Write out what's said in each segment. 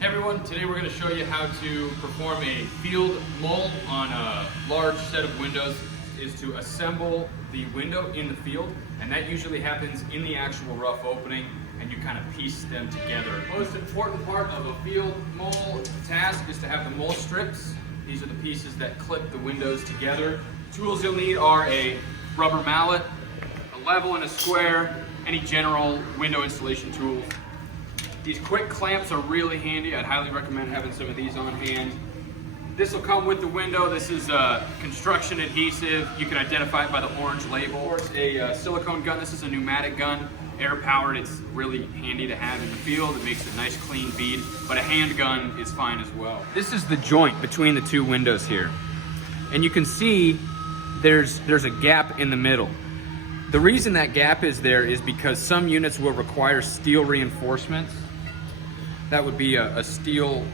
Hey everyone, today we're going to show you how to perform a field mull on a large set of windows. Is to assemble the window in the field, and that usually happens in the actual rough opening, and you kind of piece them together. The most important part of a field mull task is to have the mull strips. These are the pieces that clip the windows together. Tools you'll need are a rubber mallet, a level and a square, any general window installation tools. These quick clamps are really handy. I'd highly recommend having some of these on hand. This will come with the window. This is construction adhesive. You can identify it by the orange label. Or it's a silicone gun. This is a pneumatic gun, air powered. It's really handy to have in the field. It makes a nice clean bead, but a handgun is fine as well. This is the joint between the two windows here. And you can see there's a gap in the middle. The reason that gap is there is because some units will require steel reinforcements. That would be a steel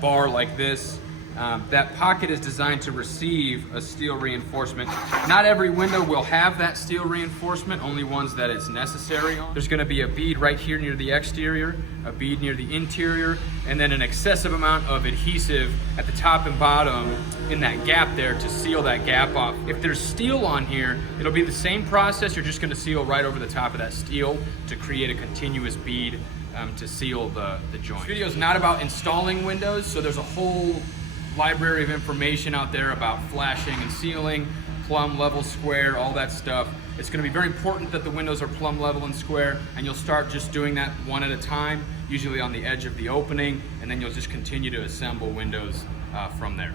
bar like this. That pocket is designed to receive a steel reinforcement. Not every window will have that steel reinforcement, only ones that it's necessary on. There's gonna be a bead right here near the exterior, a bead near the interior, and then an excessive amount of adhesive at the top and bottom in that gap there to seal that gap off. If there's steel on here, it'll be the same process. You're just gonna seal right over the top of that steel to create a continuous bead to seal the joint. This video is not about installing windows, so there's a whole library of information out there about flashing and sealing, plumb, level, square, all that stuff. It's going to be very important that the windows are plumb, level, and square, and you'll start just doing that one at a time, usually on the edge of the opening, and then you'll just continue to assemble windows from there.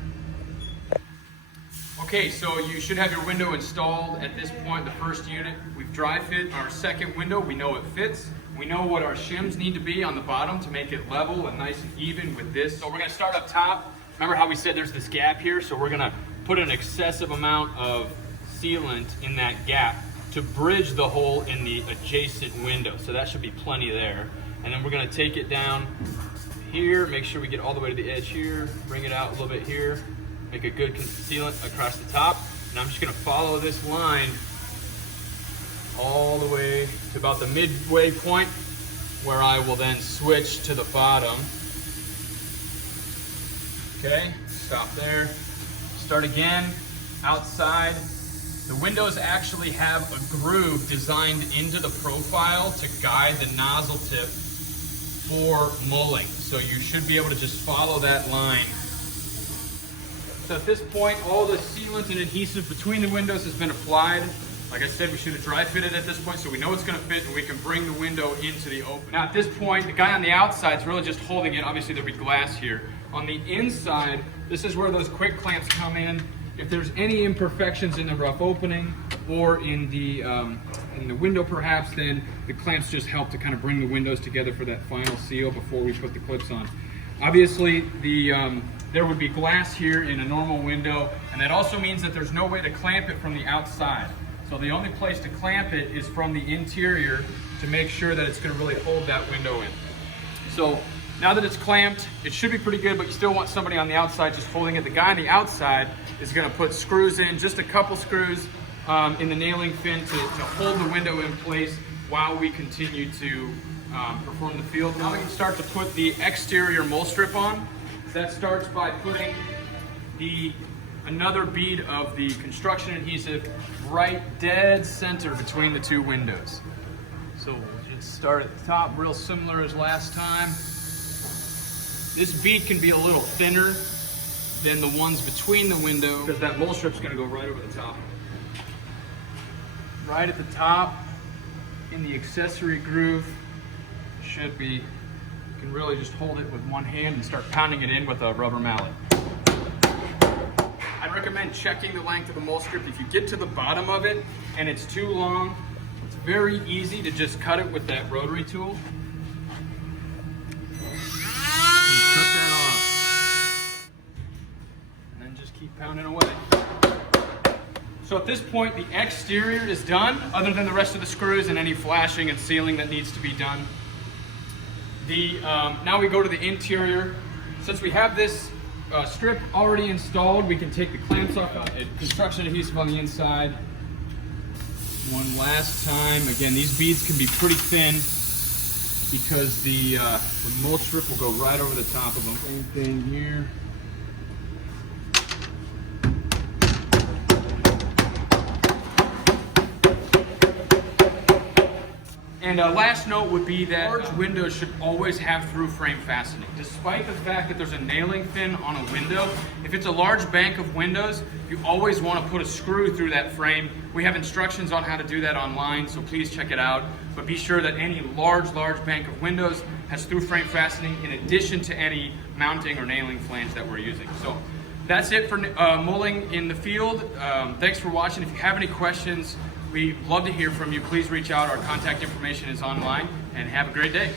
Okay, so you should have your window installed at this point, the first unit. We've dry fit our second window. We know it fits. We know what our shims need to be on the bottom to make it level and nice and even with this. So we're going to start up top. Remember how we said there's this gap here? So we're gonna put an excessive amount of sealant in that gap to bridge the hole in the adjacent window. So that should be plenty there. And then we're gonna take it down here, make sure we get all the way to the edge here, bring it out a little bit here, make a good sealant across the top. And I'm just gonna follow this line all the way to about the midway point where I will then switch to the bottom. Okay, stop there. Start again, outside. The windows actually have a groove designed into the profile to guide the nozzle tip for mulling. So you should be able to just follow that line. So at this point, all the sealant and adhesive between the windows has been applied. Like I said, we should have dry fitted at this point so we know it's gonna fit and we can bring the window into the open. Now at this point, the guy on the outside is really just holding it. Obviously there'll be glass here. On the inside, this is where those quick clamps come in. If there's any imperfections in the rough opening or in the window perhaps, then the clamps just help to kind of bring the windows together for that final seal before we put the clips on. Obviously, there would be glass here in a normal window, and that also means that there's no way to clamp it from the outside. So the only place to clamp it is from the interior to make sure that it's going to really hold that window in. So now that it's clamped, it should be pretty good, but you still want somebody on the outside just holding it. The guy on the outside is going to put screws in, just a couple screws in the nailing fin to hold the window in place while we continue to perform the field. Now we can start to put the exterior mull strip on. That starts by putting another bead of the construction adhesive right dead center between the two windows. So we'll just start at the top, real similar as last time. This bead can be a little thinner than the ones between the window because that mull strip's gonna go right over the top. Right at the top in the accessory groove should be, you can really just hold it with one hand and start pounding it in with a rubber mallet. I'd recommend checking the length of a mull strip. If you get to the bottom of it and it's too long, it's very easy to just cut it with that rotary tool. Keep pounding away. So at this point, the exterior is done, other than the rest of the screws and any flashing and sealing that needs to be done. Now we go to the interior. Since we have this strip already installed, we can take the clamps off. Construction adhesive on the inside. One last time. Again, these beads can be pretty thin. because the mulch strip will go right over the top of them. Same thing here. And last note would be that large windows should always have through frame fastening. Despite the fact that there's a nailing fin on a window, if it's a large bank of windows, you always want to put a screw through that frame. We have instructions on how to do that online, so please check it out. But be sure that any large bank of windows has through frame fastening in addition to any mounting or nailing flange that we're using. So that's it for mulling in the field. Thanks for watching. If you have any questions, we'd love to hear from you. Please reach out. Our contact information is online, and have a great day.